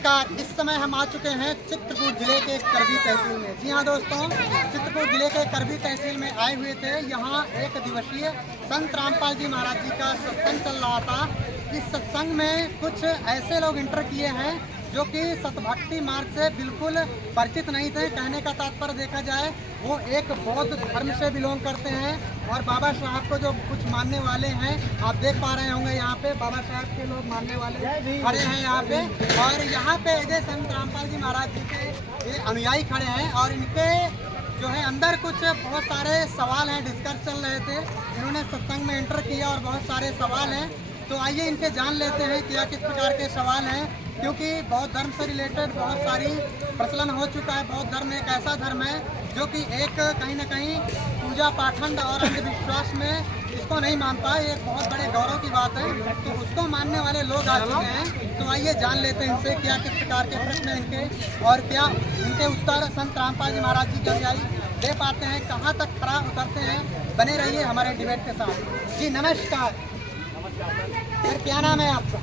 नमस्कार। इस समय हम आ चुके हैं चित्रकूट जिले के करबी तहसील में। जी हाँ दोस्तों, चित्रकूट जिले के करबी तहसील में आए हुए थे। यहाँ एक दिवसीय संत रामपाल जी महाराज जी का सत्संग चल रहा था। इस सत्संग में कुछ ऐसे लोग इंटर किए हैं जो कि सतभक्ति मार्ग से बिल्कुल परिचित नहीं थे। कहने का तात्पर्य देखा जाए वो एक बौद्ध धर्म से बिलोंग करते हैं और बाबा साहब को जो कुछ मानने वाले हैं, आप देख पा रहे होंगे यहाँ पे बाबा साहब के लोग मानने वाले खड़े हैं यहाँ पे। और यहाँ पे इधर संत रामपाल जी महाराज जी के ये अनुयायी खड़े हैं और इनके जो है अंदर कुछ बहुत सारे सवाल हैं, डिस्कस चल रहे थे। इन्होंने सत्संग में एंटर किया और बहुत सारे सवाल हैं, तो आइए इनके जान लेते हैं क्या किस प्रकार के सवाल हैं। क्योंकि बौद्ध धर्म से रिलेटेड बहुत सारी प्रचलन हो चुका है। बौद्ध धर्म एक ऐसा धर्म है जो कि एक कहीं ना कहीं पूजा पाखंड और अंधविश्वास में इसको नहीं मानता है। ये एक बहुत बड़े गौरव की बात है। तो उसको मानने वाले लोग आ चुके हैं, तो आइए जान लेते हैं इनसे क्या किस प्रकार के प्रश्न हैं इनके और क्या इनके उत्तर संत रामपाल जी महाराज जी के अनुयायी दे पाते हैं, कहाँ तक खरा उतरते हैं। बने रहिए हमारे डिबेट के साथ। जी नमस्कार सर, क्या नाम है आपका?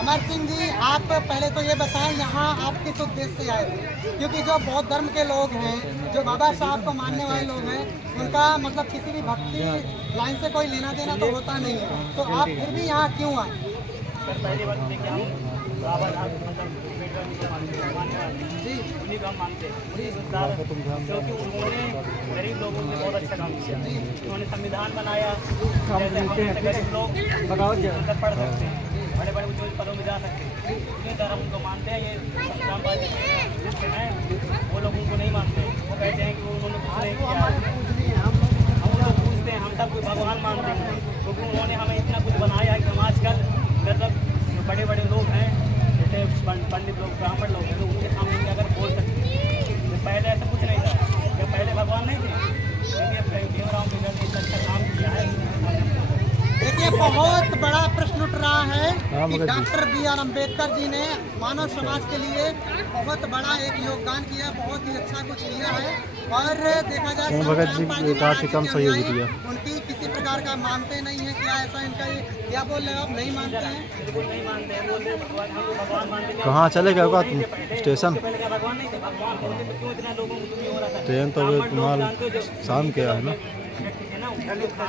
अमर सिंह जी, आप पहले तो ये बताएं यहाँ आप किस उद्देश्य से आए थे? क्योंकि जो बौद्ध धर्म के लोग हैं, जो बाबा साहब को मानने वाले लोग हैं, उनका मतलब किसी भी भक्ति लाइन से कोई लेना देना तो होता नहीं है, तो आप फिर भी यहाँ क्यों आए? सर पहली बात देखिए, हम बाबा साहब मतलब जी उन्हीं को हम मानते हैं क्योंकि उन्होंने गरीब लोगों से बहुत अच्छा काम किया। उन्होंने संविधान बनाया, गरीब लोग अंदर पढ़ सकते हैं, बड़े बड़े ऊंचे पदों में जा सकते हैं। इसी तरह उनको मानते हैं। ये रामपाल जी जिससे हैं वो लोग उनको नहीं मानते। वो कहते हैं कि वो उन्होंने कुछ नहीं किया। हम उनको पूछते हैं, हम सब कोई भगवान मानते हैं क्योंकि उन्होंने हमें इतना कुछ बनाया है कि हम आजकल मतलब जो बड़े बड़े लोग हैं, जैसे पंडित लोग, ब्राह्मण लोग हैं, तो उनके सामने अगर बोल सकते हैं। तो पहले ऐसा कुछ नहीं था, जब पहले भगवान नहीं थे, लेकिन भीमराव अम्बेडकर ने इतना अच्छा काम किया है। देखिए, बहुत बड़ा प्रश्न उठ रहा है कि डॉक्टर बी.आर. अम्बेडकर जी ने मानव समाज के लिए बहुत बड़ा एक योगदान किया, बहुत ही अच्छा कुछ किया है। और देखा जाए भगत जी काफी कम सहयोग दिया, उनकी किसी प्रकार का मानते नहीं है। क्या ऐसा इनका क्या बोल रहे हो आप? नहीं मानते हैं? बिल्कुल नहीं मानते हैं। बोलते भगवान मानते हैं। कहाँ चले गए होगा तुम? स्टेशन पहले क्या भगवान नहीं थे? भगवान होते तो क्यों इतना लोगों को क्यों हो रहा था? ट्रेन तो तुम्हारा शाम के है ना,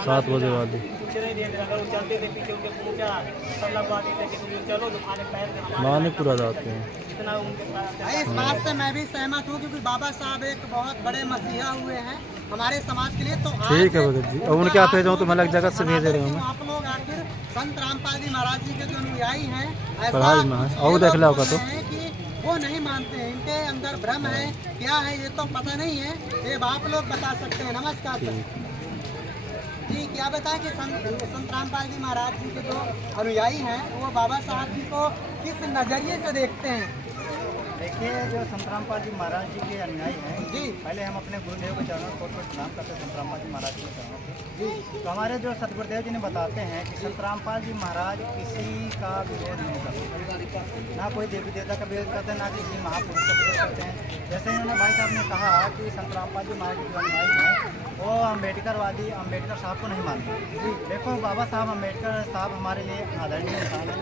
7 बजे वाली। कुछ नहीं देते, अगर वो चलते थे पीछे उनके पूछा, सब लोग आते थे कि चलो तुम्हारे पैर में हमारे मानिकपुरा जाते हैं। इतना उनके पास इस बात से मैं भी सहमत हूँ क्योंकि बाबा साहब एक बहुत बड़े मसीहा हुए हैं हमारे समाज के लिए। तो ठीक है भगत जी, और उनके आप भेजो तो मैं अलग जगह से भेज रहे हूँ। आप लोग आखिर संत रामपाल जी महाराज जी के जो अनुयायी हैं, पढ़ाई में है और देख लिया होगा तो कि वो नहीं मानते हैं, इनके अंदर भ्रम है। क्या है ये तो पता नहीं है, ये आप लोग बता सकते हैं। नमस्कार सर जी, क्या बताएं कि संत रामपाल जी महाराज जी के जो अनुयायी हैं वो बाबा साहब जी को किस नज़रिए से देखते हैं? देखिए, जो संत रामपाल जी महाराज जी के अनुयायी हैं जी, पहले हम अपने गुरुदेव के चरणों को प्रणाम करते हैं, संत रामपाल जी महाराज जी के चरणों को जी। तो हमारे जो सतगुरुदेव जी ने बताते हैं कि संत रामपाल जी महाराज किसी का विरोध नहीं करते, ना कोई देवी देवता का विरोध करते हैं, ना किसी महापुरुष का विरोध करते हैं। जैसे इन्होंने भाई साहब ने कहा कि संत रामपाल जी महाराज जी के अनुयायी हैं वो अम्बेडकरवादी अम्बेडकर साहब को नहीं मानते। देखो, बाबा साहब अम्बेडकर साहब हमारे लिए आदरणीय इंसान हैं।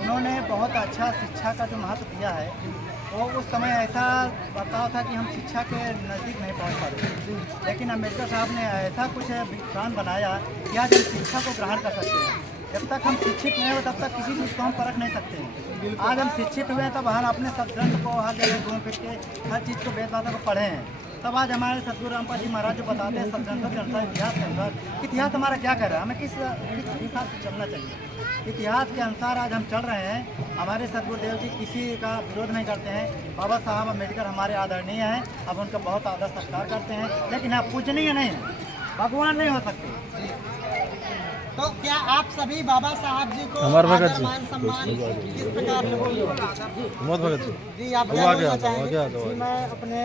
उन्होंने बहुत अच्छा शिक्षा का जो महत्व दिया है, वो उस समय ऐसा बताया था कि हम शिक्षा के नज़दीक नहीं पहुंच पाते, लेकिन अम्बेडकर साहब ने ऐसा कुछ विज्ञान बनाया कि आज हम शिक्षा को ग्रहण कर सकते हैं। जब तक हम शिक्षित नहीं हुए तब तक किसी चीज़ को हम परख नहीं सकते हैं। आज हम शिक्षित हुए तब हम अपने सदग्रंथ को वहाँ गए, घूम फिर के हर चीज़ को वेद बातों को पढ़े हैं। तब आज हमारे सतगुरु रामपाल जी महाराज जो बताते हैं सदग्रंथों के अनुसार, इतिहास के अनुसार, इतिहास हमारा क्या कर रहा है, हमें किस हिसाब से चलना चाहिए। इतिहास के अनुसार आज हम चल रहे हैं। हमारे सतगुरुदेव जी किसी का विरोध नहीं करते हैं। बाबा साहब अम्बेडकर हमारे आदरणीय हैं, अब उनका बहुत आदर सत्कार करते हैं, लेकिन आप पूजनीय नहीं, भगवान नहीं हो सकते। तो क्या आप सभी बाबा साहब जी को अमर भगत जी मान सम्मान किस प्रकार से बोल भगत जी जी आप क्या बोलना चाहेंगे? जी, मैं अपने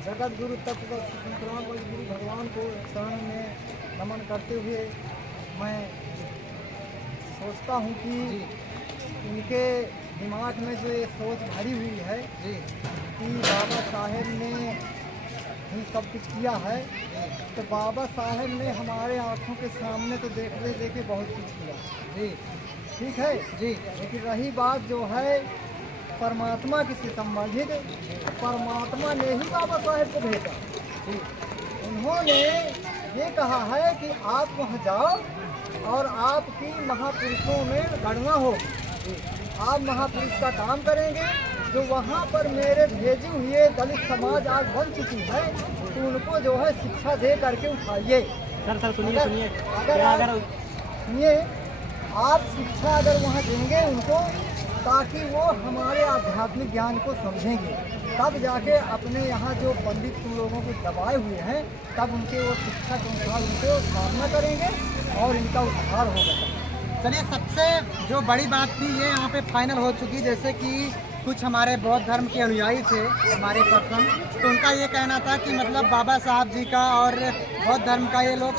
जगत गुरु तत्व गुरु भगवान को शरण में नमन करते हुए मैं सोचता हूँ कि इनके दिमाग में जो ये सोच भरी हुई है कि बाबा साहेब ने ही सब कुछ किया है, तो बाबा साहेब ने हमारे आँखों के सामने तो देखे बहुत कुछ किया जी। ठीक है जी लेकिन रही बात जो है परमात्मा की से संबंधित, परमात्मा ने ही बाबा साहेब को भेजा। उन्होंने ये कहा है कि आप वहाँ जाओ और आपकी महापुरुषों में गणना हो, आप महापुरुष का काम करेंगे। जो वहाँ पर मेरे भेजे हुए दलित समाज आज बन चुकी है, तो उनको जो है शिक्षा दे करके उठाइए। सर सुनिए सुनिए, अगर सुनिए, आप शिक्षा अगर वहाँ देंगे उनको, ताकि वो हमारे आध्यात्मिक ज्ञान को समझेंगे, तब जाके अपने यहाँ जो पंडित तुम लोगों को दबाए हुए हैं, तब उनके वो शिक्षा के अनुसार उनको सामना करेंगे और इनका उद्धार होगा। चलिए, सबसे जो बड़ी बात थी ये यहाँ पे फाइनल हो चुकी। जैसे कि कुछ हमारे बौद्ध धर्म के अनुयायी थे हमारे पर्सन, तो उनका ये कहना था कि मतलब बाबा साहब जी का और बौद्ध धर्म का ये लोग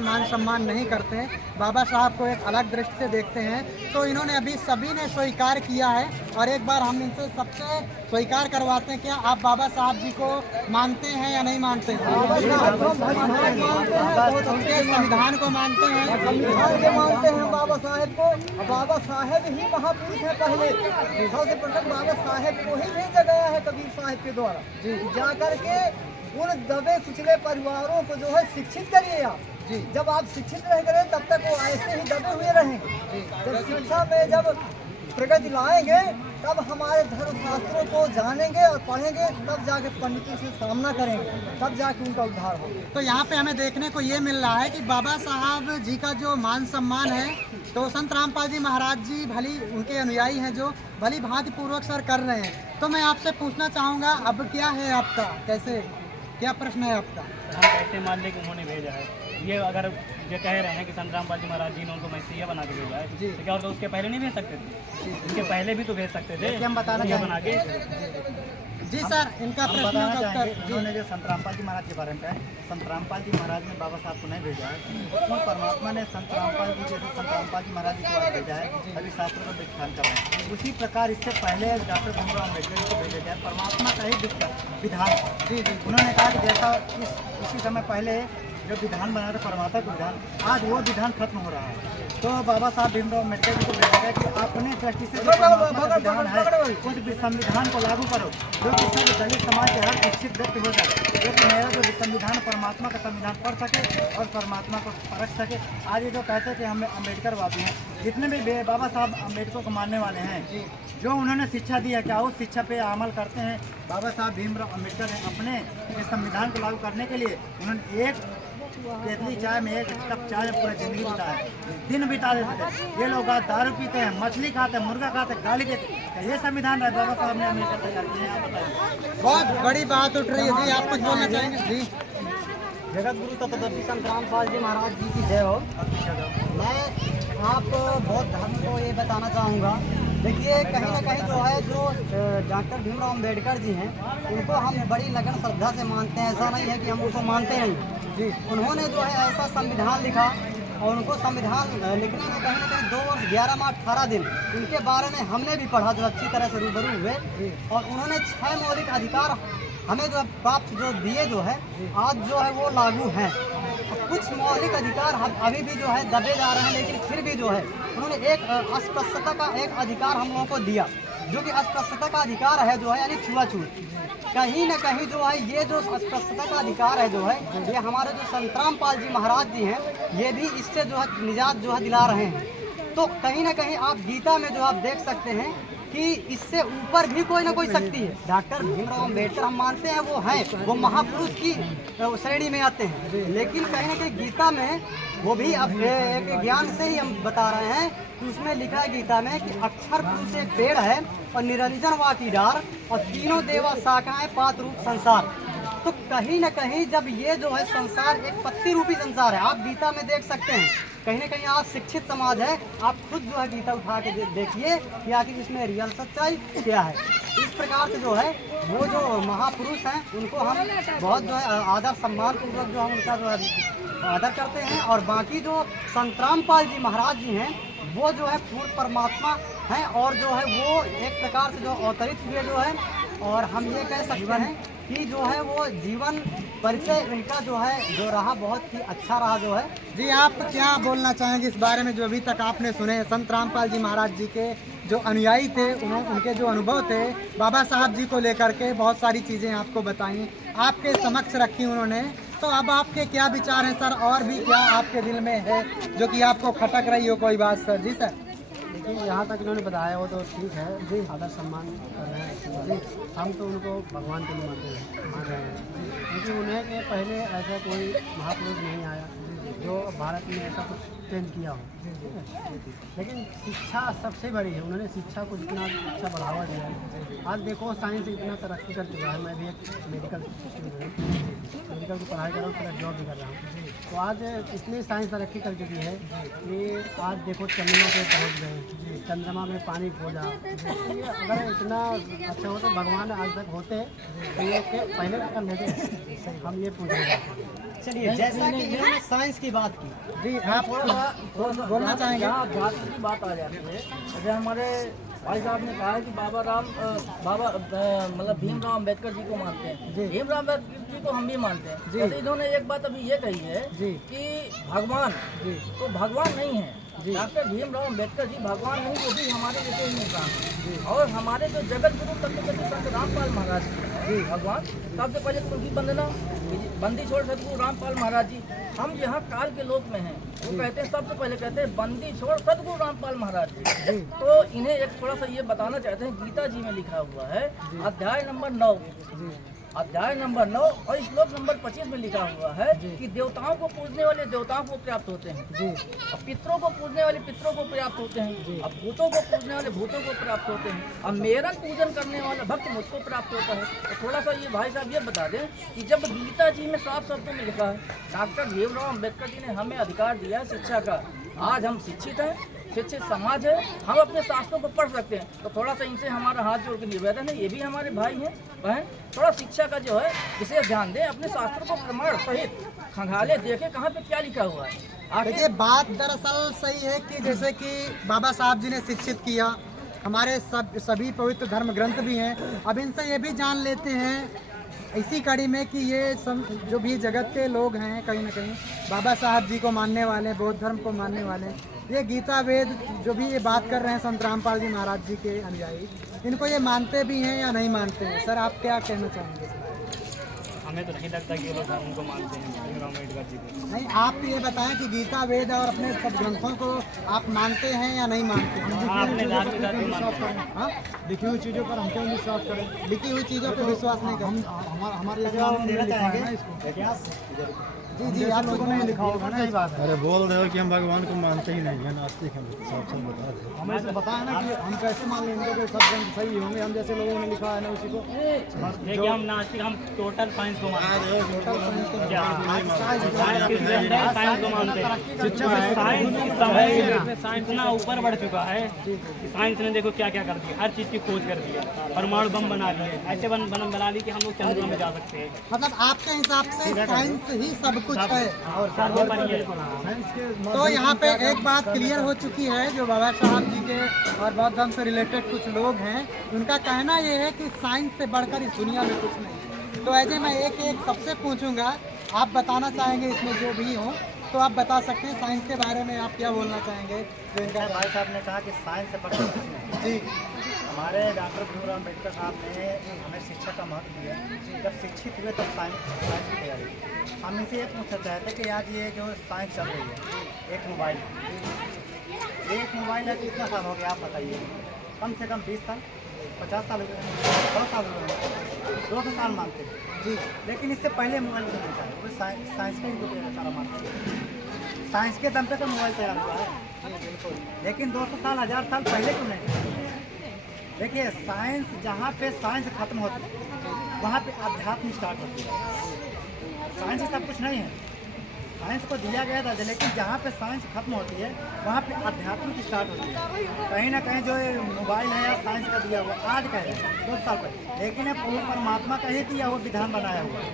मान सम्मान नहीं करते हैं, बाबा साहब को एक अलग दृष्टि से देखते हैं। तो इन्होंने अभी सभी ने स्वीकार किया है, और एक बार हम इनसे सबसे स्वीकार करवाते हैं, क्या आप बाबा साहब जी को मानते हैं या नहीं मानते हैं? उनके संविधान को मानते हैं, संविधान को मानते हैं बाबा साहेब को। बाबा साहेब ही महापुरुष है। पहले सबसे प्रथम बाबा साहेब को ही भेजा गया है कबीर साहब के द्वारा, जा करके उन दबे कुचले परिवारों को जो है शिक्षित करिए आप। जब आप शिक्षित रहेंगे तब तक वो ऐसे ही दबे हुए रहेंगे। जब शिक्षा में जब प्रगति लाएंगे, तब हमारे धर्म शास्त्रों को जानेंगे और पढ़ेंगे, तब जाके पंडितों से सामना करेंगे, तब जाके उनका उद्धार होगा। तो यहाँ पे हमें देखने को ये मिल रहा है कि बाबा साहब जी का जो मान सम्मान है, तो संत रामपाल जी महाराज जी भली उनके अनुयायी हैं जो भली भांति पूर्वक सर कर रहे हैं। तो मैं आपसे पूछना चाहूँगा, अब क्या है आपका, कैसे क्या प्रश्न है आपका? हम कैसे मान लें कि उन्होंने भेजा है? ये अगर ये कह रहे हैं कि संत रामपाल जी महाराज जी ने उनको मैसिया बना के भेजा है, तो क्या और उसके पहले नहीं भेज सकते थे? इनके पहले भी तो भेज सकते थे, हम बताना मैसिया बना के। जी सर, इनका हम प्रश्न बताना का चाहेंगे, उत्तर। उन्होंने जो संत रामपाल जी महाराज के बारे में कहा, संत रामपाल जी महाराज ने बाबा साहब को नहीं भेजा है, उसमें परमात्मा ने संत रामपाल जी जैसे संत रामपाल जी महाराज जी को भेजा है, अभी शास्त्रों का व्याख्यान कर रहे हैं। उसी प्रकार इससे पहले डॉक्टर भीमराव अम्बेडकर को भेजा गया। परमात्मा का ही विधान। उन्होंने कहा कि जैसा इसी समय पहले जो विधान बना रहे परमात्मा का विधान, आज वो विधान खत्म हो रहा है। तो बाबा साहब भीमराव अम्बेडकर जी को भेजा गया कि अपने दृष्टि से जो परमात्मा का विधान है, उस संविधान को लागू करो, जो कि सब दलित समाज के हर निश्चित व्यक्ति हो जाए, जो कि मेरा जो संविधान परमात्मा का संविधान पढ़ सके और परमात्मा को परख सके। आज ये जो कहते थे हम अम्बेडकरवादी हैं, जितने भी बाबा साहब अम्बेडकर को मानने वाले हैं, जो उन्होंने शिक्षा दी है, क्या उस शिक्षा पे अमल करते हैं? बाबा साहब भीमराव अम्बेडकर ने अपने इस संविधान को लागू करने के लिए उन्होंने एक केतली चाय में एक कप चाय पूरी जिंदगी दिन बिता देते थे। ये लोग आज दारू पीते हैं, मछली खाते हैं, मुर्गा खाते हैं, गाली देते हैं। ये संविधान है बाबा साहब ने अम्बेडकर तैयार किया है। आप बताइए। बहुत बड़ी बात उठ रही है जी, आप कुछ बोलना चाहेंगे? जी, जगत गुरु तत्वदर्शी संत रामपाल जी महाराज जी की जय हो। मैं आप बौद्ध धर्म को ये बताना चाहूँगा, देखिए कहीं ना कहीं जो है, जो डॉक्टर भीमराव अम्बेडकर जी हैं, उनको हम बड़ी लगन श्रद्धा से मानते हैं। ऐसा नहीं है कि हम उनको मानते नहीं जी। उन्होंने जो है ऐसा संविधान लिखा, और उनको संविधान लिखने में कहीं ना कहीं 2 वर्ष 11 माह 18 दिन उनके बारे में हमने भी पढ़ा, जो अच्छी तरह से रूबरू हुए। और उन्होंने 6 मौलिक अधिकार हमें जो प्राप्त जो दिए जो है, आज जो है वो लागू हैं। कुछ मौलिक अधिकार अभी भी जो है दबे जा रहे हैं, लेकिन फिर भी जो है उन्होंने एक अस्पृश्यता का एक अधिकार हम लोगों को दिया, जो कि अस्पृश्यता का अधिकार है जो है, यानी छुआछूत। कहीं न कहीं जो है ये जो अस्पृश्यता का अधिकार है जो है, ये हमारे जो संत रामपाल जी महाराज जी हैं, ये भी इससे जो है निजात जो है दिला रहे हैं। तो कहीं ना कहीं आप गीता में जो आप देख सकते हैं कि इससे ऊपर भी कोई ना कोई शक्ति है। डॉक्टर भीमराव अम्बेडकर हम मानते हैं वो हैं, वो महापुरुष की श्रेणी में आते हैं, लेकिन कहीं ना कहीं गीता में वो भी अब एक ज्ञान से ही हम बता रहे हैं कि उसमें लिखा है गीता में कि अक्षर पुरुष एक पेड़ है और निरंजन वा की डार और तीनों देवा शाखाएं पात रूप संसार। तो कहीं ना कहीं जब ये जो है संसार एक पत्ती रूपी संसार है, आप गीता में देख सकते हैं, कहीं ना कहीं आज शिक्षित समाज है, आप खुद जो है गीता उठा के देखिए कि आखिर इसमें रियल सच्चाई क्या है। इस प्रकार से जो है वो जो महापुरुष हैं उनको हम बहुत जो है आदर सम्मान पूर्वक जो हम उनका जो है आदर करते हैं। और बाकी जो संत रामपाल जी महाराज जी हैं, वो जो है पूर्ण परमात्मा हैं, और जो है वो एक प्रकार से जो अवतरित हुए जो है, और हम ये कह सकते हैं कि जो है वो जीवन परिचय इनका जो है जो रहा बहुत ही अच्छा रहा जो है। जी, आप क्या बोलना चाहेंगे इस बारे में जो अभी तक आपने सुने संत रामपाल जी महाराज जी के जो अनुयायी थे, उनके जो अनुभव थे बाबा साहब जी को लेकर के, बहुत सारी चीज़ें आपको बताई, आपके समक्ष रखी उन्होंने, तो अब आपके क्या विचार हैं सर? और भी क्या आपके दिल में है जो कि आपको खटक रही हो कोई बात सर? जी सर। देखिए, यहाँ तक इन्होंने बताया वो तो ठीक है जी, आदर सम्मान कर रहे हैं जी। हम तो उनको भगवान के लिए मान रहे हैं क्योंकि उन्हें के पहले ऐसा कोई महापुरुष नहीं आया जो भारत में ऐसा कुछ चेंज किया हो, ठीक है। लेकिन शिक्षा सबसे बड़ी है, उन्होंने शिक्षा को इतना अच्छा बढ़ावा दिया है। आज देखो साइंस इतना तरक्की कर चुका है। मैं भी एक मेडिकल स्टूडेंट हूँ, मेडिकल की पढ़ाई कर रहा हूँ, प्लस जॉब भी कर रहा हूँ। तो आज इतनी साइंस तरक्की कर चुकी है कि आज देखो चंद्रमा पे पहुँच गए, चंद्रमा में पानी खोजा। ये अगर इतना अच्छा हो तो भगवान आज तक होते तो ये पहले तक कर लेते। हम ये पूछ रहे हैं। चलिए, जैसा कि इन्होंने साइंस की बात की, जी आप बोलना चाहेंगे? अध्यात्म की बात आ जाती है। जैसे हमारे भाई साहब ने कहा है कि बाबा मतलब भीमराव अम्बेडकर जी को मानते हैं। भीमराव अम्बेडकर जी को हम भी मानते हैं। जैसे इन्होंने एक बात अभी ये कही है कि भगवान तो भगवान नहीं है। डॉक्टर भीमराव अम्बेडकर जी भगवान नहीं, वो भी हमारे जैसे ही इंसान। और हमारे जो जगत गुरु तत्वदर्शी संत रामपाल महाराज जी भगवान, सबसे पहले तो उनकी वंदना, बंदी छोड़ सदगुरु रामपाल महाराज जी। हम यहाँ काल के लोक में हैं, वो कहते हैं, सबसे पहले कहते हैं बंदी छोड़ सदगुरु रामपाल महाराज जी। तो इन्हें एक थोड़ा सा ये बताना चाहते हैं, गीता जी में लिखा हुआ है अध्याय नंबर 9 और श्लोक नंबर 25 में लिखा हुआ है कि देवताओं को पूजने वाले देवताओं को प्राप्त होते हैं, अब पितरों को पूजने वाले पितरों को प्राप्त होते हैं, अब भूतों को पूजने वाले भूतों को प्राप्त होते हैं, अब मेरा पूजन करने वाला भक्त मुझको प्राप्त होता है। तो थोड़ा सा ये भाई साहब ये बता दें कि जब गीता जी में साफ शब्दों में लिखा है डॉक्टर भीमराव अम्बेडकर जी ने हमें अधिकार दिया है शिक्षा का, आज हम शिक्षित हैं, शिक्षित समाज है, हम अपने शास्त्रों को पढ़ सकते हैं। तो थोड़ा सा इनसे हमारा हाथ जोड़ के निवेदन है, ये भी हमारे भाई हैं बहन, थोड़ा शिक्षा का जो है इसे ध्यान दें, अपने शास्त्रों को प्रमाण सहित खंगाले, देखें कहाँ पे क्या लिखा हुआ है। देखिए, बात दरअसल सही है कि जैसे कि बाबा साहब जी ने शिक्षित किया, हमारे सभी पवित्र धर्म ग्रंथ भी हैं। अब इनसे ये भी जान लेते हैं इसी कड़ी में कि ये जो भी जगत के लोग हैं कहीं ना कहीं बाबा साहब जी को मानने वाले, बौद्ध धर्म को मानने वाले, ये गीता वेद जो भी ये बात कर रहे हैं संत रामपाल जी महाराज जी के अनुयायी, इनको ये मानते भी हैं या नहीं मानते हैं? सर, आप क्या कहना चाहेंगे? हमें तो नहीं लगता कि ये लोग उनको मानते हैं, भीमराव अम्बेडकर जी को। नहीं, आप ये बताएं कि गीता वेद और अपने सब ग्रंथों को आप मानते हैं या नहीं मानते हैं? हाँ, लिखी हुई चीज़ों पर हम क्यों विश्वास करें? लिखी हुई चीज़ों पर विश्वास नहीं करें। हमारे जी जी, आप लोगों ने लिखा होगा ना, सही बात है। अरे बोल रहे हो कि हम भगवान को मानते ही नहीं है, नास्तिक हम साफ साफ बता रहे। हमें से बताया ना कि हम कैसे मान लेंगे कि सब ग्रंथ सही होंगे, हम जैसे लोगों ने लिखा है ना उसी को। देखिए, हम नास्तिक, हम टोटल साइंस को मानते हैं, साइंस को मानते हैं। साइंस इतना ऊपर बढ़ चुका है कि साइंस ने देखो क्या क्या कर दिया, हर चीज़ की खोज कर दिया, परमाणु बम बना लिए, ऐसे बम बना ली कि हम लोग चंद्रमा में जा सकते हैं। मतलब आपके हिसाब से साइंस ही सब कुछ है। और सर्वोपरि है। तो यहाँ पे एक बात क्लियर हो चुकी है, जो बाबा साहब जी के और बौद्ध धर्म से रिलेटेड कुछ लोग हैं, उनका कहना ये है कि साइंस से बढ़कर इस दुनिया में कुछ नहीं। तो ऐसे मैं एक एक सबसे पूछूंगा, आप बताना चाहेंगे इसमें जो भी हो तो आप बता सकते हैं। साइंस के बारे में आप क्या बोलना चाहेंगे? जो इनका भाई साहब ने कहा कि साइंस से बढ़कर कुछ नहीं। जी, हमारे डॉक्टर भीमराव अम्बेडकर साहब ने हमें शिक्षा का महत्व दिया। जब शिक्षित हुए तब साइंस की तैयारी। हम इनसे ये पूछना चाहते हैं कि आज ये जो साइंस चल रही है, एक मोबाइल है, कितना साल हो गया आप बताइए? कम से कम 20 साल, 50 साल हो गए, 100 साल हो गए, 200 साल मानते हैं जी। लेकिन इससे पहले मोबाइल क्यों नहीं था? वो साइंस का ही सारा मानते हैं, साइंस के दम पे तो मोबाइल तैयार हुआ है। लेकिन 200 साल, 1000 साल पहले क्यों नहीं? देखिए, साइंस जहाँ पे साइंस खत्म होती है वहाँ पे अध्यात्म स्टार्ट होती है। साइंस सब कुछ नहीं है, साइंस को दिया गया था, लेकिन जहाँ पे साइंस खत्म होती है वहाँ पे अध्यात्म की स्टार्ट होती है। कहीं ना कहीं जो मोबाइल है या साइंस का दिया हुआ आज का है 2 साल पहले, लेकिन ये पूर्ण परमात्मा का ही दिया हुआ विधान बनाया हुआ है।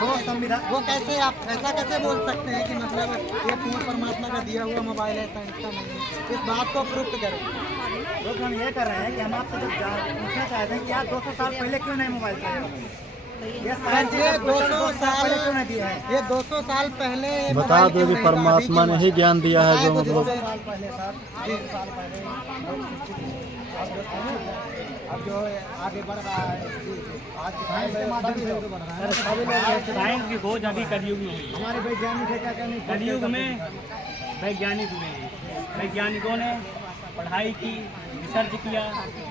वो संविधान, वो कैसे, आप ऐसा कैसे बोल सकते हैं कि मतलब ये पूर्ण परमात्मा का दिया हुआ मोबाइल है, साइंस का नहीं है? इस बात को प्रूफ करें। तो हम ये कर रहे हैं कि हम आपसे जब पूछना चाहते हैं कि यार 200 साल पहले क्यों नहीं मोबाइल चलाया? ये साइंस ये 200 साल पहले क्यों नहीं दिया है? ये 200 साल पहले बता मोबाइल दो क्यों कि नहीं था? परमात्मा ने ही ज्ञान दिया है जो बताया तो मतलब जिससे- साल पहले सर 3 साल पहले लोग शिक्षित थे। अब जो है आगे बढ़ रहा है आज साइंस के माध्यम से बढ़ रहा है। सभी लोग साइंस की खोज अभी कलयुग में हुई। हमारे वैज्ञानिक है क्या क्या नहीं कलयुग में वैज्ञानिक हुए हैं। वैज्ञानिकों ने पढ़ाई की, रिसर्च किया,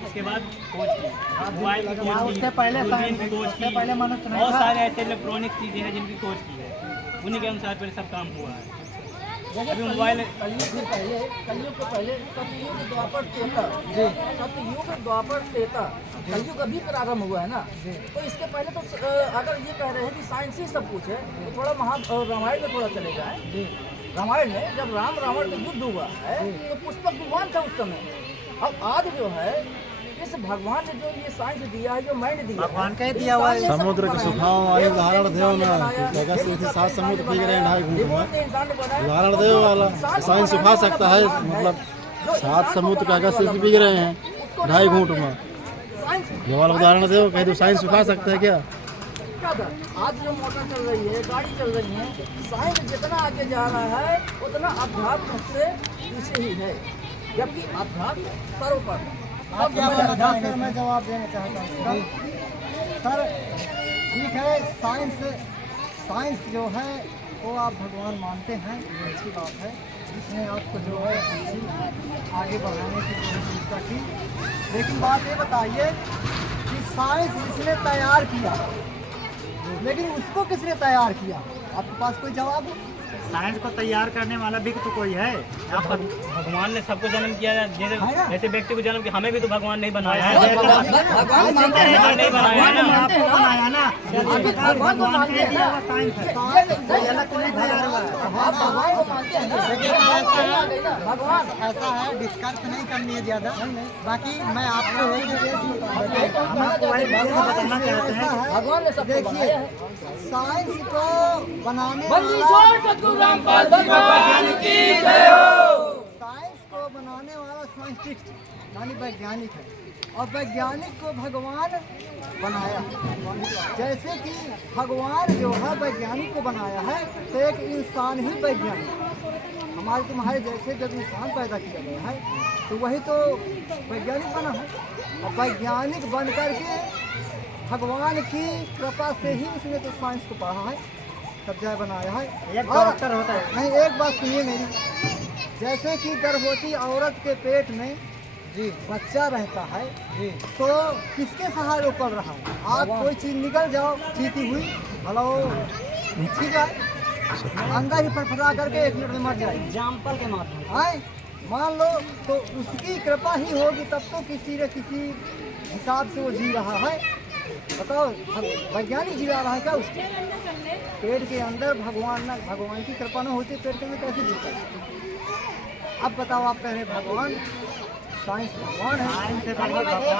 इसके बाद खोज की, मोबाइल की खोज की, उससे पहले दूरबीन की खोज उससे की, पहले मनुष्य नहीं बहुत था। सारे ऐसे इलेक्ट्रॉनिक चीज़ें हैं जिनकी खोज की है, उन्हीं के अनुसार पर सब काम हुआ है। अभी मोबाइल कलयुग के पहले सतयुग द्वापर त्रेता सतयुग द्वापर त्रेता कलयुग अभी प्रारंभ हुआ है ना। तो इसके पहले तो अगर ये कह रहे हैं कि साइंस ही सब कुछ है तो थोड़ा रामायण में थोड़ा चले जाए। रामायण में जब राम रावण का युद्ध हुआ है तो पुष्पक विद्वान था उस समय। अब आज जो है इस भगवान ने जो ये साइंस दिया है, जो माइंड दिया भगवान का ही है, दिया हुआ है। समुद्र के सुखाव वाले उदाहरण देव ना जगह से इसे 7 समुद्र पी रहे हैं 2.5 घूंट में। उदाहरण देव वाला साइंस सुखा सकता है, मतलब 7 समुद्र का अगर से पी रहे हैं 2.5 घूंट में। ये वाला उदाहरण देव कहीं तो साइंस सुखा सकता है क्या? क्या था? आज जो मोटर चल रही है, गाड़ी चल रही है, साइंस जितना आगे जा रहा है उतना अध्यात्म से पीछे ही है, जबकि अध्यात्म सर्वपर। आप क्या बोलना चाहेंगे? सर मैं जवाब देना चाहता हूँ सर। ठीक है, साइंस जो है वो आप भगवान मानते हैं, ये अच्छी बात है। जिसने आपको जो है आगे बढ़ाने की कोशिश की। लेकिन बात ये बताइए कि साइंस जिसने तैयार किया, लेकिन उसको किसने तैयार किया? आपके पास कोई जवाब है? साइंस को तैयार करने वाला भी तो कोई है। यहाँ पर भगवान ने सबको जन्म किया है, है ना? जैसे व्यक्ति को जन्म किया, हमें भी तो भगवान नहीं बनाया है। भगवान मानते हैं ना, नहीं बनाया है ना। आपको बनाया ना, भगवान को मानते हैं ना। साइंस है। आप भगवान को मानते हैं ना। देखिए ऐसा है, भगवान ऐसा है, डिस्कस नहीं करनी है ज़्यादा। बाकी मैं आपसे हम आपको वही बात बताना चाहते हैं। भगवान ने सबको बनाया है। साइंस को बनाने बंदी वाला छोड़ सतगुरु रामपाल भगवान की जय हो। साइंस को बनाने वाला साइंटिस्ट यानी वैज्ञानिक है, और वैज्ञानिक को भगवान बनाया। जैसे कि भगवान जो है वैज्ञानिक को बनाया है, तो एक इंसान ही वैज्ञानिक हमारे तुम्हारे जैसे जब इंसान पैदा किया गया है तो वही तो वैज्ञानिक बना है। और वैज्ञानिक बन करके भगवान की कृपा से ही उसने तो साइंस को पढ़ा है, सब्जा बनाया है। एक डॉक्टर होता है नहीं, एक बात सुनिए मेरी। जैसे कि गर्भवती औरत के पेट में जी बच्चा रहता है जी, तो किसके सहारे वो पल रहा है? आप कोई चीज निकल जाओ चीती हुई, हेलो ठीक है, अंदर ही फटफटा करके 1 मिनट में मर जाए। एग्जाम्पल के माध्यम आए मान लो, तो उसकी कृपा ही होगी तब तो किसी न किसी हिसाब से वो जी रहा है। बताओ, वैज्ञानिक जी रहा है क्या? उसके पेट के अंदर भगवान की कृपा न होती पेट के अंदर कैसे जीता है? अब बताओ, आप कह रहे भगवान, साइंस भगवान है।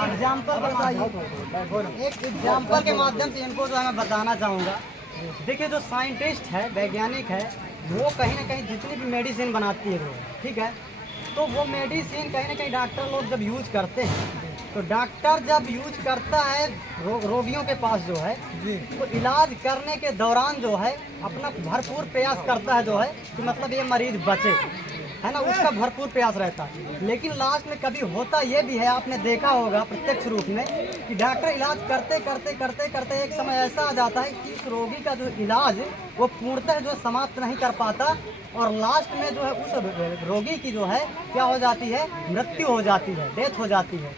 एग्जाम्पल बताइए, एक एग्जाम्पल के माध्यम से इनको जो है मैं बताना चाहूँगा। देखिए, जो साइंटिस्ट है, वैज्ञानिक है, वो कहीं ना कहीं जितनी भी मेडिसिन बनाती है वो, ठीक है, तो वो मेडिसिन कहीं ना कहीं डॉक्टर लोग जब यूज करते हैं, तो डॉक्टर जब यूज करता है रोगियों के पास जो है, तो इलाज करने के दौरान जो है अपना भरपूर प्रयास करता है जो है कि मतलब ये मरीज बचे, है ना, उसका भरपूर प्रयास रहता है। लेकिन लास्ट में कभी होता ये भी है, आपने देखा होगा प्रत्यक्ष रूप में, कि डॉक्टर इलाज करते करते करते करते एक समय ऐसा आ जाता है कि इस रोगी का जो इलाज वो पूर्णतः जो समाप्त नहीं कर पाता, और लास्ट में जो है उस रोगी की जो है क्या हो जाती है, मृत्यु हो जाती है, डेथ हो जाती है।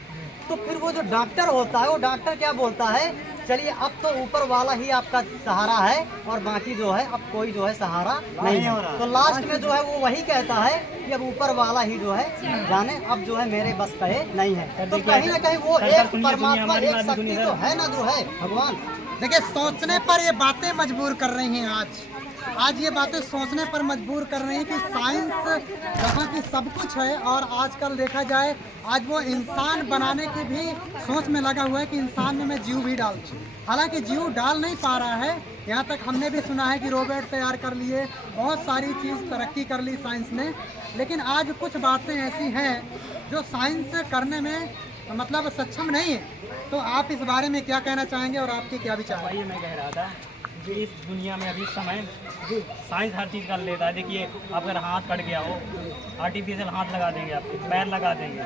तो फिर वो जो डॉक्टर होता है, वो डॉक्टर क्या बोलता है, चलिए अब तो ऊपर वाला ही आपका सहारा है और बाकी जो है अब कोई जो है सहारा नहीं है। तो लास्ट में जो है वो वही कहता है कि अब ऊपर वाला ही जो है जाने, अब जो है मेरे बस का नहीं है। तो कहीं ना कहीं वो एक परमात्मा, एक शक्ति तो है ना जो है भगवान। देखिए, सोचने पर ये बातें मजबूर कर रही हैं। आज ये बातें सोचने पर मजबूर कर रही हैं कि साइंस जहाँ की सब कुछ है, और आजकल देखा जाए आज वो इंसान बनाने की भी सोच में लगा हुआ है कि इंसान में मैं जीव भी डाल दूँ। हालांकि जीव डाल नहीं पा रहा है। यहाँ तक हमने भी सुना है कि रोबोट तैयार कर लिए, बहुत सारी चीज़ तरक्की कर ली साइंस ने, लेकिन आज कुछ बातें ऐसी हैं जो साइंस करने में तो मतलब सक्षम नहीं है। तो आप इस बारे में क्या कहना चाहेंगे और आपके क्या विचार हैं? भाई मैं कह रहा था कि इस दुनिया में अभी समय साइंस हर चीज़ कर लेता है। देखिए अगर हाथ कट गया हो, आर्टिफिशियल हाथ लगा देंगे, आपके पैर लगा देंगे,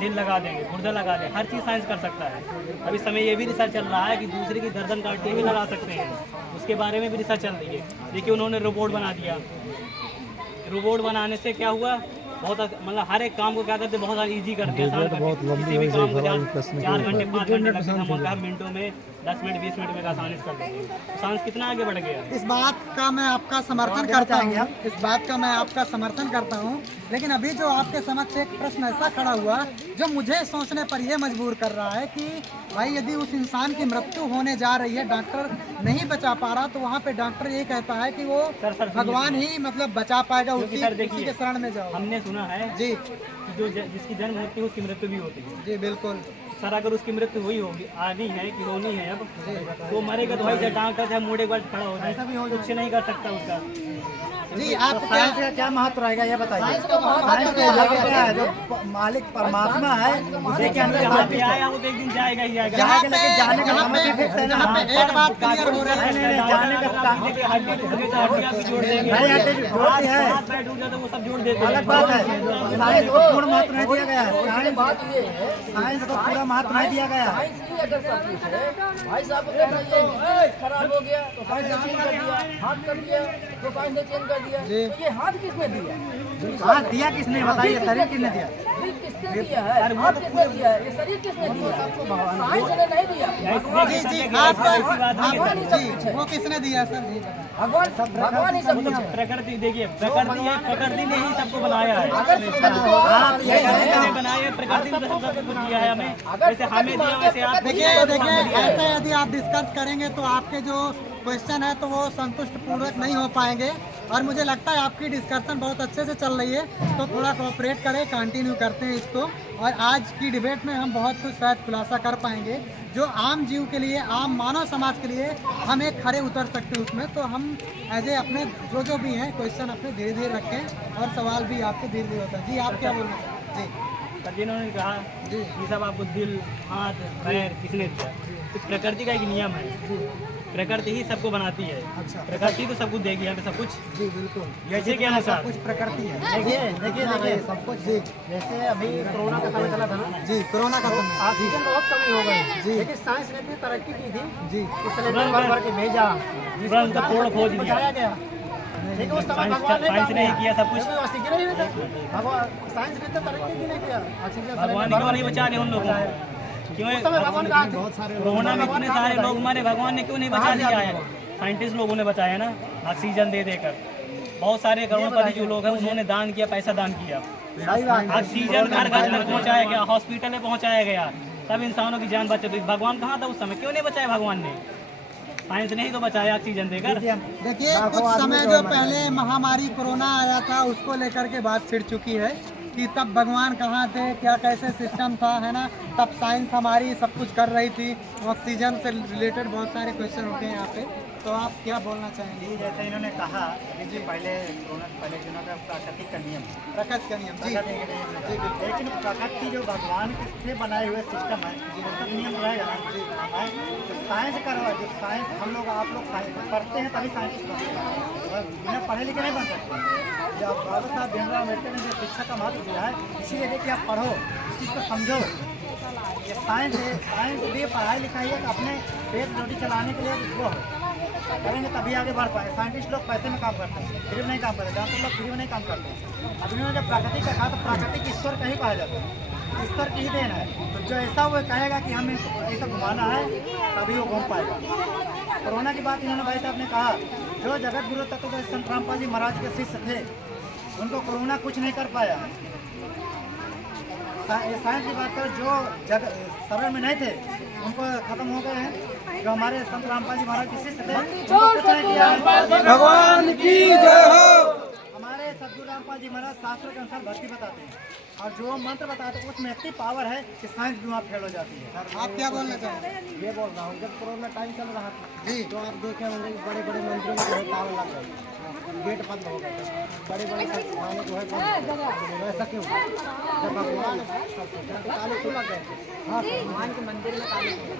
दिल लगा देंगे, गुर्दा लगा देंगे, हर चीज़ साइंस कर सकता है। अभी समय ये भी रिसर्च चल रहा है कि दूसरे की गर्दन काट के भी लगा सकते हैं, उसके बारे में भी रिसर्च चल रही है। देखिए उन्होंने रोबोट बना दिया। रोबोट बनाने से क्या हुआ, बहुत मतलब हर एक काम को क्या करते, बहुत ईजी करते हैं, आसान करते हैं। किसी भी काम को 4 घंटे 5 घंटे लगते हैं, मौका मिनटों में 10 मिनट 20 मिनट में आसानी से कर देंगे। साइंस कितना आगे बढ़ गया। इस बात का मैं आपका समर्थन करता हूँ, इस बात का मैं आपका समर्थन करता हूँ। लेकिन अभी जो आपके समक्ष एक प्रश्न ऐसा खड़ा हुआ जो मुझे सोचने पर यह मजबूर कर रहा है कि भाई यदि उस इंसान की मृत्यु होने जा रही है, डॉक्टर नहीं बचा पा रहा, तो वहाँ पे डॉक्टर ये कहता है कि वो भगवान ही मतलब बचा पाएगा, उसी के शरण में जाओ। हमने सुना है जी कि जो जिसकी जन्म होती है उसकी मृत्यु भी होती है। जी बिल्कुल सर, अगर उसकी मृत्यु हुई होगी, आनी है कि होनी है अब, तो मरेगा तो भाई चाहे डॉक्टर चाहे मुड़े पर खड़ा हो जाए, कुछ नहीं कर सकता उसका। जी आप साइंस का क्या महत्व रहेगा ये बताइए। साइंस का क्या है, जो मालिक परमात्मा है उसे क्या जहाँ पे आया वो तो एक दिन जाएगा ही जाएगा। यहाँ पे जाने का समय भी फिक्स है ना। यहाँ पे एक बात क्लियर हो रही है, जाने का हड्डी टूट गई तो हड्डियाँ भी जोड़ देंगे, भाई हड्डी जोड़ती है, हाथ पैर टूट गया तो वो सब जोड़ देते हैं। अलग बात है। साइंस को पूर्ण महत्व नहीं दिया गया है। बात ये है, साइंस को पूरा महत्व नहीं दिया गया है। साइंस ही अगर सब कुछ है, भाई साहब को कहना ये खराब हो गया तो साइंस ने चेंज कर दिया, हाथ कर दिया तो साइंस ने चेंज कर दिया। तो ये हाथ किसने दिया? हाथ दिया किसने बताइए, शरीर किसने दिया? दिल किसने दिया है? हाथ किसने दिया है? ये शरीर किसने दिया है? साइंस ने नहीं दिया। जी जी आप जी वो किसने दिया सर? जी भगवान ही सब कुछ है। प्रकृति देखिए, प्रकृति है, प्रकृति ने ही सबको बनाया है। अगर प्रकृति ने बनाया है, प्रकृति ने सब कुछ दिया है हमें, वैसे हमें दिया वैसे आप देखिए ऐसे यदि आप डिस्कस करेंगे तो आपके जो क्वेश्चन है तो वो संतुष्ट पूर्वक नहीं हो पाएंगे। और मुझे लगता है आपकी डिस्कशन बहुत अच्छे से चल रही है, तो थोड़ा कोऑपरेट करें, कंटिन्यू करते हैं इसको। और आज की डिबेट में हम बहुत कुछ शायद खुलासा कर पाएंगे जो आम जीव के लिए, आम मानव समाज के लिए हम एक खरे उतर सकते हैं उसमें। तो हम एज ए अपने जो भी हैं क्वेश्चन अपने धीरे धीरे रखें और सवाल भी आपके धीरे धीरे होता है। जी आप क्या बोल रहे हैं? जी सर जिन्होंने कहा जी ये सब आपको दिल हाथ पैर किसने दिया, तो प्रकृति का एक नियम है, प्रकृति ही सबको बनाती है। अच्छा, प्रकृति तो सब कुछ देगी यहाँ पे सब कुछ। जी बिल्कुल, जैसे के अनुसार कुछ प्रकृति है। देखिए सब कुछ। जी जैसे अभी कोरोना का समय चला था ना जी, कोरोना का समय ऑक्सीजन बहुत कमी हो गई जी। लेकिन साइंस ने भी तरक्की की थी जी कि सिलेंडर भर भर के भेजा, तुरंत का तोड़ खोज दिया। बचाया गया। लेकिन उस समय भगवान ने साइंस ने ही किया सब कुछ। ऑक्सीजन ही नहीं था। भगवान साइंस ने तो तरक्की भी नहीं किया। ऑक्सीजन भगवान ने क्यों नहीं बचा रहे उन लोगों को? क्यों भगवान कहा कोरोना में इतने सारे लोग मरे, भगवान ने क्यों नहीं बचा दिया है? साइंटिस्ट लोगों ने बचाया ना, ऑक्सीजन दे देकर। बहुत सारे करोड़पति जो लोग हैं उन्होंने दान किया, पैसा दान किया, ऑक्सीजन घर घर तक पहुँचाया गया, हॉस्पिटल में पहुँचाया गया, तब इंसानों की जान बचे। तो भगवान कहाँ था उस समय? क्यों नहीं बचाया भगवान ने? साइंस ने ही तो बचाया ऑक्सीजन देकर। देखिए कुछ समय जो पहले महामारी कोरोना आया था उसको लेकर के बात छिड़ चुकी है कि तब भगवान कहाँ थे, क्या कैसे सिस्टम था, है ना। तब साइंस हमारी सब कुछ कर रही थी। ऑक्सीजन से रिलेटेड बहुत सारे क्वेश्चन होते हैं यहाँ पे, तो आप क्या बोलना चाहेंगे? जैसे इन्होंने कहा कि पहले कोरोना से पहले दिनों का प्राकृतिक का नियम, प्रकृति का नियम। जी लेकिन प्रकृति जो भगवान से बनाए हुए सिस्टम है उसका नियम रहेगा ना। तो साइंस का जो साइंस हम लोग आप लोग साइंस पढ़ते हैं तभी साइंटिस्ट बनते हैं, बिना पढ़े लिखे नहीं बन सकते। जब बाबा साहब भीमराव अम्बेडकर ने जो शिक्षा का महत्व दिया है, इसीलिए देखिए आप पढ़ो, इस चीज़ को समझो। ये साइंस है, साइंस भी पढ़ाई लिखाई है अपने पेट रोटी चलाने के लिए वो करेंगे तभी आगे बढ़ पाए। साइंटिस्ट लोग पैसे में काम करते हैं, फ्री में नहीं काम करते। डॉक्टर लोग फ्री में नहीं काम करते हैं। अब इन्होंने जब प्राकृतिक का कहा तो प्राकृतिक ईश्वर का ही पाया जाता है, ईश्वर की ही देन है। तो जो ऐसा वो कहेगा कि हमें ऐसा घुमाना है तभी वो घूम पाएगा। कोरोना की बात इन्होंने भाई साहब ने कहा, जो जगत गुरु तत्व संत रामपाल जी महाराज के शिष्य थे उनको कोरोना कुछ नहीं कर पाया। साइंस की बात करें, जो शरण में नहीं थे उनको खत्म हो गए हैं। जो हमारे संत रामपाल जी महाराज के शिष्य थे उनको कुछ नहीं किया है। भगवान की जय हो। हमारे सदगुरु रामपाल जी महाराज शास्त्रों के अनुसार भक्ति बताते हैं और जो मंत्र बताते हैं उसमें इतनी पावर है कि साइंस भी वहाँ फेल हो जाती है। आप क्या बोलना चाहेंगे? ये बोल रहा हूँ, जब कोरोना टाइम चल रहा था जी तो आप देखे होंगे कि बड़े बड़े मंदिरों में जो है ताला लग गए। गेट बंद हो गए, बड़े बड़े थाने जो है बंद हो गए। ऐसा क्यों? जब भगवान ताले खुला गए। हाँ, भगवान के मंदिर में ताले खुले।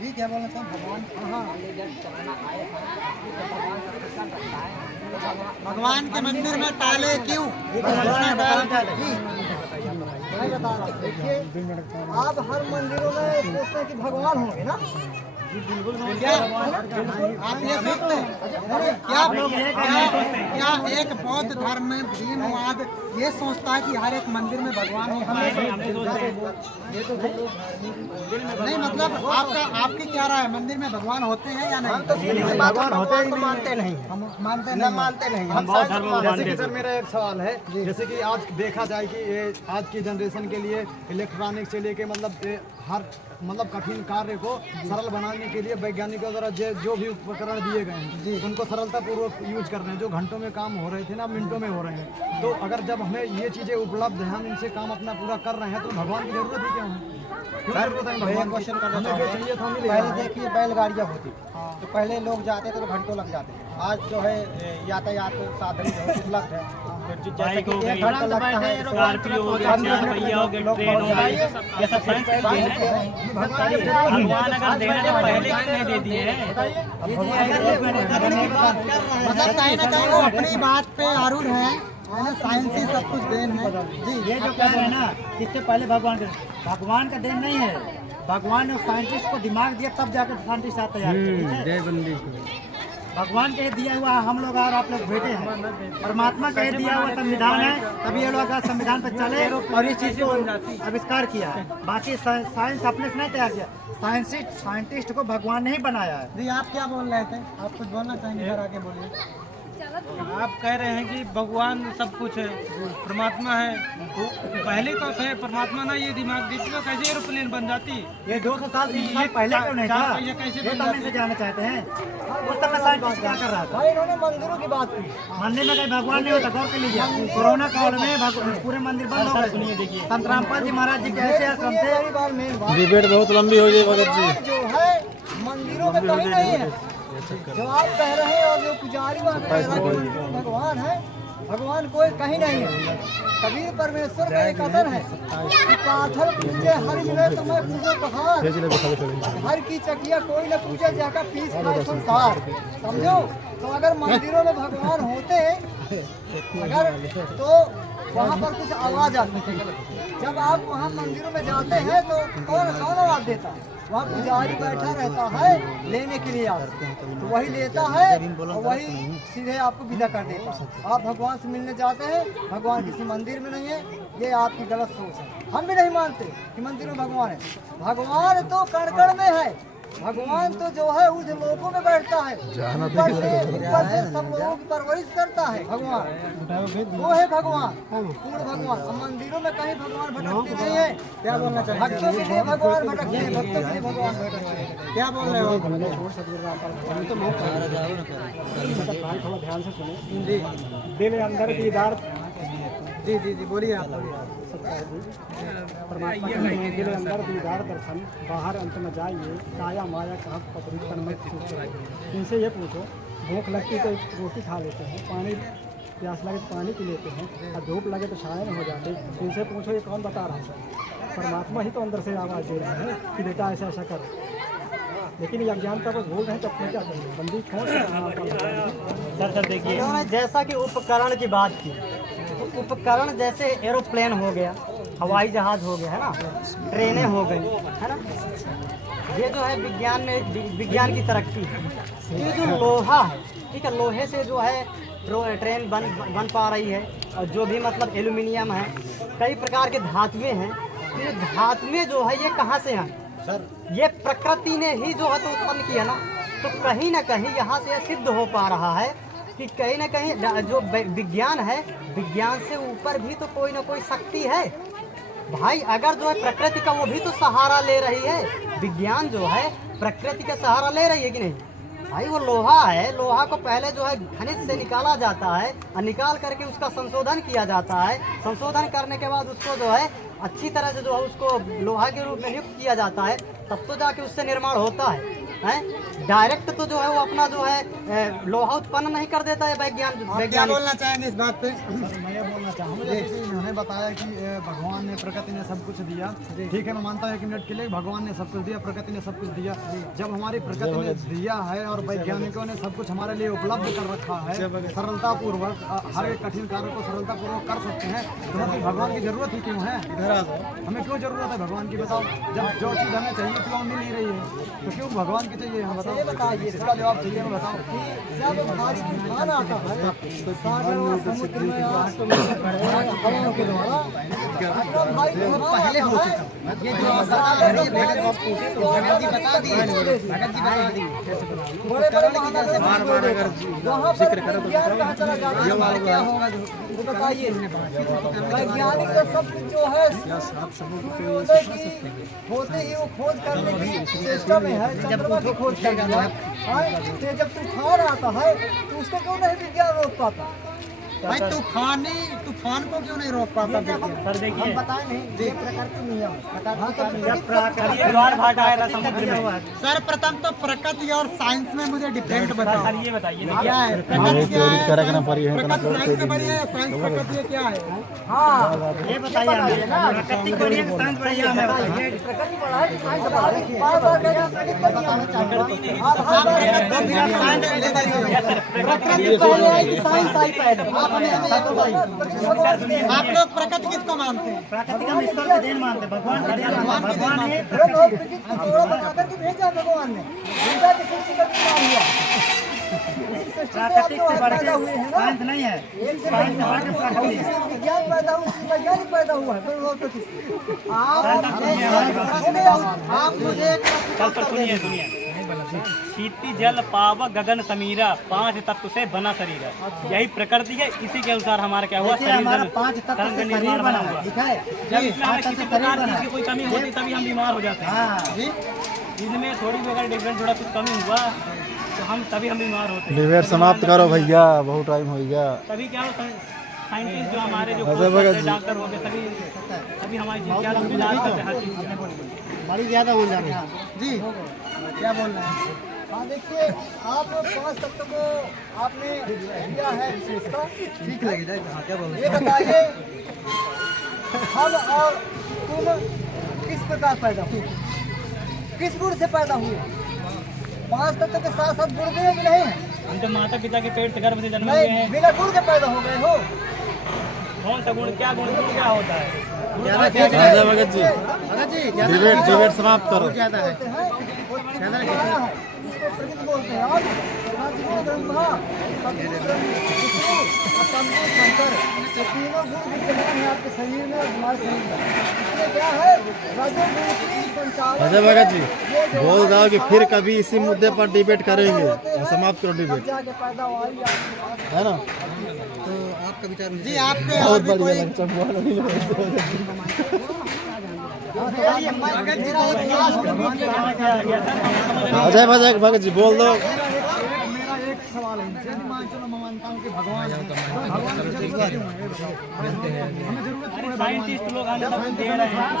जी क्या बोलना था? भगवान भगवान के मंदिर में ताले क्यों? मैं बता रहा हूँ, देखिए आप हर मंदिरों में सोचते हैं कि भगवान होंगे ना। क्या आप ये सोचते हैं? क्या एक बौद्ध धर्म में भीमवाद ये सोचता है कि हर एक मंदिर में भगवान हो? नहीं, मतलब आपकी क्या राय है, मंदिर में भगवान होते हैं या नहीं? भगवान होते हैं, मानते नहीं, हम मानते नहीं। हम जैसे कि सर मेरा एक सवाल है, जैसे कि आज देखा जाए कि ये आज की जनरेशन के लिए इलेक्ट्रॉनिक से लेके मतलब हर मतलब कठिन कार्य को सरल बनाने के लिए वैज्ञानिकों द्वारा जो भी उपकरण दिए गए हैं उनको सरलतापूर्वक यूज कर रहे हैं। जो घंटों में काम हो रहे थे ना मिनटों में हो रहे हैं। तो अगर जब हमें ये चीज़ें उपलब्ध हैं, हम इनसे काम अपना पूरा कर रहे हैं, तो भगवान की जरूरत ही क्या है? क्वेश्चन करना चाहिए। पहले देखिए बैलगाड़ियाँ होती, तो पहले लोग जाते थे तो घंटों लग जाते। आज जो है यातायात साधन जो है उपलब्ध है, तो जैसे कि 1 घंटा लगता है, स्कॉर्पियो हो गया, 4 पहिया हो गया, ट्रेन हो गई, ये सब साइंस की चीज़ है। भगवान अगर देना तो पहले क्यों नहीं दे दिए हैं? मतलब कहीं ना कहीं वो अपनी बात पे आरूढ़ है, साइंस ही सब कुछ देन है। जी ये जो कह रहे हैं ना, इससे पहले भगवान का देन नहीं है। भगवान ने साइंटिस्ट को दिमाग दिया, तब जाकर साइंटिस्ट आता है। भगवान के दिया हुआ हम लोग और आप लोग बैठे हैं, परमात्मा का दिया हुआ संविधान है, तभी ये लोग संविधान पर चले और इस चीज को आविष्कार किया है। बाकी साइंस अपने से नहीं तैयार किया, साइंटिस्ट को भगवान ने ही बनाया है। जी आप क्या बोल रहे थे? आप कुछ बोलना चाहेंगे? इधर आके बोलिए। आप कह रहे हैं कि भगवान सब कुछ है, परमात्मा है। तो पहले तो थे परमात्मा ना ये दिमाग देती तो कैसे एरोप्लेन बन जाती? ये 200 साल 300 साल पहले क्यों नहीं था? ये कैसे ये तो हम इनसे जानना चाहते हैं। उस समय साइंटिस्ट क्या कर रहा था? इन्होंने मंदिरों की बात की। मंदिर में कहीं भगवान नहीं होता, गौर कर लीजिए। कोरोना काल में पूरे मंदिर बंद हो गए। संत रामपाल जी महाराज जी कैसे आश्रम थे? डिबेट बहुत लंबी हो गई भगत जी। जो है मंदिरों में कहीं नहीं है, जो आप कह रहे हैं और जो पुजारी वहाँ कह रहे हैं भगवान है, भगवान कोई कहीं नहीं है। कबीर परमेश्वर का एक कथन है कि पाथर पूजे हर जगह तुम्हें पूजे पहाड़, हर की चकिया कोई न पूजे जाकर पीस खाए संसार। समझो, तो अगर मंदिरों में भगवान होते अगर तो वहाँ पर कुछ आवाज आती है। जब आप वहाँ मंदिरों में जाते हैं तो कौन आवाज देता है? वहाँ पुजारी बैठा रहता है लेने के लिए आप, तो वही लेता है और वही सीधे आपको विदा कर देता है। आप भगवान से मिलने जाते हैं, भगवान किसी मंदिर में नहीं है, ये आपकी गलत सोच है। हम भी नहीं मानते कि मंदिर में भगवान है। भगवान तो कण कण में है। भगवान तो जो है उस लोगों में बैठता है, ऊपर से सब लोगों की परवरिश करता है। भगवान वो है भगवान, पूर्ण भगवान। हम मंदिरों में कहीं भगवान भटकते नहीं है। क्या बोलना चाहिए? भक्तों के लिए भगवान भटकते हैं, भक्तों के लिए भगवान भटकते हैं। क्या बोल रहे हो? थोड़ा ध्यान से सुने। जी दिल अंदर दीदार। जी बोलिए आप। परमात्मा के दिल अंदर दीदार दर्शन, बाहर अंत में जाइए, काया माया कहाँ पतरी पर मत छूटे। इनसे ये पूछो, भूख लगती तो रोटी खा लेते हैं, पानी प्यास लगे तो पानी पी लेते हैं, और धूप लगे तो शायर हो जाते। इनसे पूछो ये कौन बता रहा है? परमात्मा ही तो अंदर से आवाज़ दे रहे हैं कि बेटा ऐसा ऐसा कर। लेकिन ये अज्ञानता को भूल रहे हैं, तो अपने क्या करेंगे? बंदी कौन सर देखिए, इन्होंने जैसा कि उपकरण की बात की, तो उपकरण जैसे एरोप्लेन हो गया, हवाई जहाज हो गया है ना, ट्रेनें हो गई है ना, ये जो है विज्ञान की तरक्की है। ये जो लोहा है, ठीक है, लोहे से जो है ट्रेन बन पा रही है, और जो भी मतलब एल्यूमिनियम है, कई प्रकार के धातुएं हैं। तो ये धातुएं जो है ये कहाँ से हैं सर? ये प्रकृति ने ही जो है तो उत्पन्न किया ना। तो कहीं ना कहीं यहाँ से सिद्ध हो पा रहा है कि कहीं ना कहीं जो विज्ञान है, विज्ञान से ऊपर भी तो कोई ना कोई शक्ति है भाई। अगर जो है प्रकृति का वो भी तो सहारा ले रही है, विज्ञान जो है प्रकृति का सहारा ले रही है कि नहीं भाई? वो लोहा है, लोहा को पहले जो है खनिज से निकाला जाता है, और निकाल करके उसका संशोधन किया जाता है। संशोधन करने के बाद उसको जो है अच्छी तरह से जो है उसको लोहा के रूप में नियुक्त किया जाता है, तब तो जाके उससे निर्माण होता है। है डायरेक्ट तो जो है वो अपना जो है लोहा उत्पन्न नहीं कर देता है क्या वैज्ञानिक। बोलना चाहेंगे इस बात पे? मैं ये बोलना चाहूँगा जैसे कि इन्होंने बताया कि भगवान ने प्रकृति ने सब कुछ दिया। ठीक है, मैं मानता हूँ 1 मिनट के लिए भगवान ने सब कुछ दिया, प्रकृति ने सब कुछ दिया। जब हमारी प्रकृति ने दिया है और वैज्ञानिकों ने सब कुछ हमारे लिए उपलब्ध कर रखा है, सरलता पूर्वक हर एक कठिन कार्य को सरलता पूर्वक कर सकते हैं, तो हमें भगवान की जरूरत ही क्यों है? हमें क्यों जरूरत है भगवान की? बताओ, जब जो चीज़ हमें चाहिए क्यों मिल नहीं रही है, तो क्यों भगवान की चाहिए? हम बताओ, इसका जवाब चाहिए, हम बताओ। जब भारी तूफान आता है सागर और समुद्र में ऑटोमेटिक हवाओं के द्वारा, तो भाई पहले हो चुका ये जो भगत जी बता दिए, भगत जी बता दिए बड़े महानगर वहाँ पर विज्ञान कहाँ चला जाता है, क्या होगा वो बताइए। वैज्ञानिक तो सब कुछ जो है सूर्योदय की होते ही वो खोज करने की चेष्टा में है, चंद्रमा की खोज कर रहा है। तो जब तूफान आता है तो उसको क्यों नहीं विज्ञान रोक पाता? भाई तूफान को क्यों नहीं रोक पाता? सर देखिए, बताए नहीं ये प्रकृति नियम ज्वार भाट आएगा समुद्र में। सर प्रथम तो प्रकृति और साइंस में मुझे डिफरेंट बताओ। सर ये बताइए क्या है प्रकृति, क्या है प्रकृति साइंस से बड़ी है, साइंस प्रकृति क्या है? हाँ ये बताइए हमें, प्रकृति बढ़िया कि साइंस बढ़िया, हमें बताइए। प्रकृति बड़ा है कि साइंस बड़ा है? बार-बार कहना प्रकृति बढ़िया है, प्रकृति पहले है कि साइंस आई पहले? आप लोग प्रकृति किसको मानते हैं? प्रकृति का हम ईश्वर का देन मानते हैं, भगवान का देन मानते हैं। भगवान ने भेजा भगवान ने, भेजा कि सृष्टि का निर्माण हुआ। प्राकृतिक से बढ़ के साइंस नहीं है, साइंस से बढ़ के प्राकृतिक है। विज्ञान पैदा हुआ, वैज्ञानिक पैदा हुआ है। आप मुझे सुनिए, शीति जल पाव गगन समीरा, 5 तत्व से बना शरीर है, यही प्रकृति है। इसी के अनुसार हमारा क्या हुआ, देखिए हमारा 5 तत्व से शरीर बना हुआ, ठीक है। जब इसमें हमें किसी प्रकार की कोई कमी होती तभी हम बीमार हो जाते हैं। हाँ, इनमें थोड़ी भी अगर डिफरेंट थोड़ा कुछ कमी हुआ तो हम तभी हम बीमार होते हैं। डिबेट समाप्त करो भैया, बहुत टाइम हो गया। तभी क्या हो, साइंटिस्ट जो हमारे जो डॉक्टर हो गए सभी हमारी चीज क्या इलाज करते हैं, हर चीज बड़ी ज्यादा हो जाती है। जी क्या बोल रहे हैं? हाँ देखिए, आप 5 तत्व को आपने दिया है विशेषता, ठीक लगेगा। क्या बोल ये बताइए हम और तुम किस प्रकार पैदा हुए, किस गुण से पैदा हुए? 5 तत्व के साथ साथ गुण भी नहीं है? हम तो माता पिता के पेट से गर्भ से जन्मे हुए हैं। बिना गुण के पैदा हो गए हो। कौन सा गुण, क्या गुण क्या होता है? भगत जी डिबेट समाप्त करो। इसको प्रकृति बोलते हैं। और ब्रह्मा, सतगुरु विष्णु और तमगुरु शंकर, ये तीनों गुण विद्यमान है आपके शरीर में और हमारे शरीर में। इसमें क्या है, रजोगुण की संचालन। अजय भगत जी बोल दो कि फिर कभी इसी मुद्दे पर डिबेट करेंगे, समाप्त करो डिबेट, जाके पैदा हुआ है ना? तो आपका विचार जी आपके बहुत और भी बढ़िया कोई अजय भगत जी बोल दो। मेरा एक सवाल है इनसे, मान चलो मैं मानता हूँ कि भगवान है, भगवान की जरूरत क्यों है? हमें जरूरत क्यों है? साइंटिस्ट लोग हमें सब दे रहे हैं,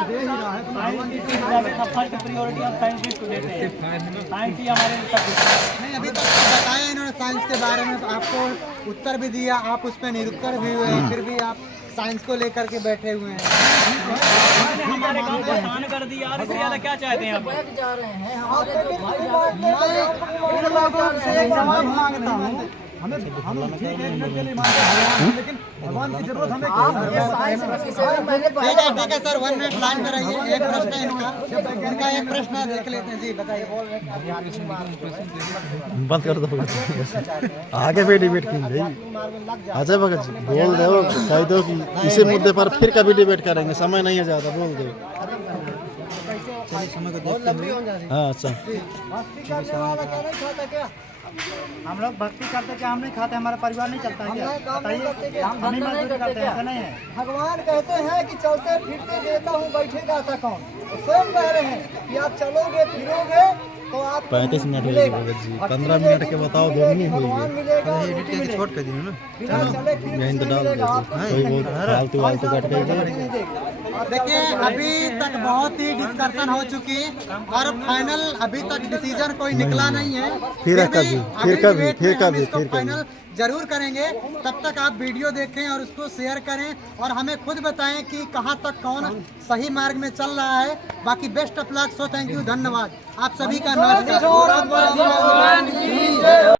दे ही रहा है तो भगवान की साइंटिस्ट फर्स्ट प्रायोरिटी हम साइंटिस्ट को देते हैं। साइंस ही हमारे सब कुछ है। नहीं, अभी तक तो बताया इन्होंने साइंस के बारे में, आपको उत्तर भी दिया, आप उस पर निरुत्तर भी हुए, फिर भी आप साइंस को लेकर के बैठे हुए हैं। हमारे गांव को आसान कर दिया, और इससे ज्यादा क्या चाहते हैं आप? बैठ जा रहे हैं हमारे जो भाई मांगता हूँ। हमें हम ठीक है एक मिनट के लिए मानते हैं, लेकिन भगवान की जरूरत हमें क्या है? ठीक है सर, 1 मिनट लाइन में रहिए। एक प्रश्न है इनका एक प्रश्न है, देख लेते हैं। जी बताइए। बंद कर दो, आगे भी डिबेट की भाई। अजय भगत जी बोल दो, कह दो कि इसी मुद्दे पर फिर कभी डिबेट करेंगे, समय नहीं है ज़्यादा, बोल दो। हाँ अच्छा, हम लोग भक्ति करते क्या हम नहीं खाते? हमारा परिवार नहीं चलता है क्या? बताइए, हम नहीं मजदूरी करते हैं, ऐसा नहीं है। भगवान कहते हैं कि चलते फिरते देता हूँ, बैठेगा ऐसा कौन? स्वयं कह रहे हैं कि आप चलोगे फिरोगे तो आप 35 मिनट हो गए भगत जी, 15 मिनट के बताओ, दोनों हो गई। छोट कर दिए ना, बिना चले फिर यहीं तो डाल दो, कोई बहुत फालतू वालतू कट गई। देखिए अभी तक बहुत ही डिस्कशन हो चुकी और फाइनल अभी तक डिसीजन कोई निकला नहीं है। फिर कभी फाइनल जरूर करेंगे। तब तक आप वीडियो देखें और उसको शेयर करें और हमें खुद बताएं कि कहां तक कौन सही मार्ग में चल रहा है। बाकी best of luck. So thank you, धन्यवाद आप सभी का। नमस्कार।